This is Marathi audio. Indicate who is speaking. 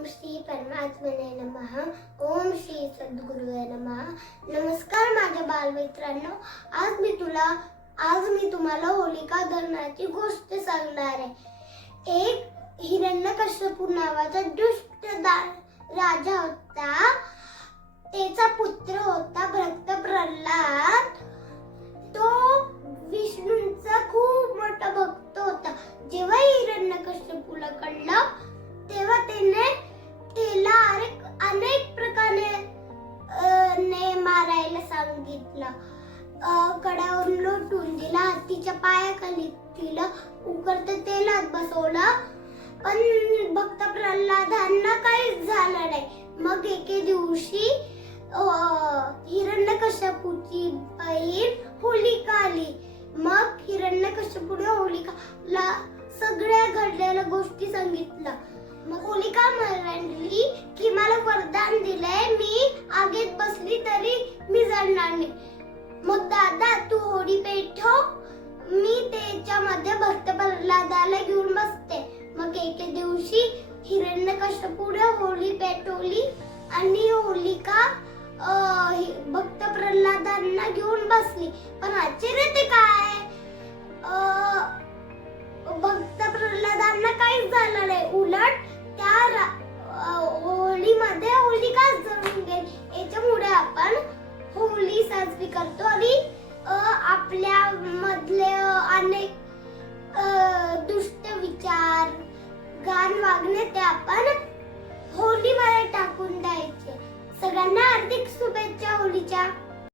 Speaker 1: ओम श्री परमात्मने नमः ओम श्री सद्गुरुवे नमः. नमस्कार माझ्या बालमित्रांनो आज मी तुला आज मी तुम्हाला होलिका दहनाची गोष्ट सांगणार आहे. एक हिरण्यकश्यपू नावाचा दुष्ट राजा होता. त्याचा पुत्र होता भक्त प्रल्हाद. तो विष्णूंचा खूप मोठा भक्त होता. जेव्हा हिरण्यकश्यपूला कळलं तेव्हा त्याने अनेक प्रकारे ने मारायला सांगितलं. अं, कड्यावरून लोटून दिला तिच्या पायाखाली तिला उकळत तेलात बसवलं. पण भक्त प्रल्हादांना काहीच झालं नाही. मग एके दिवशी हिरण्य हिरण्यकश्यपूची बहीण होलिका आली. मग हिरण्यकश्यपूने होलिकाला सगळ्या घडलेल्या गोष्टी सांगितलं मग होलिका म्हणली वरदान दिलंय. मी आगीत बसली तरी मी जळणार नाही. मग दादा तू होडी पेटव. मी त्याच्यामध्ये भक्त प्रल्हादाला घेऊन बसते. मग एके दिवशी हिरण्यकश्यपूने होळी पेटवली आणि होलिका अं, भक्त प्रल्हादांना घेऊन बसली. पण आश्चर्य ते काय? अं, भक्त प्रल्हादांना काहीच झालं नाही. उलट त्या करतो आणि अं, आपल्या मधले अनेक अं, दुष्ट विचार गान वागणे ते आपण होलीमध्ये टाकून द्यायचे. सगळ्यांना हार्दिक शुभेच्छा होलीच्या.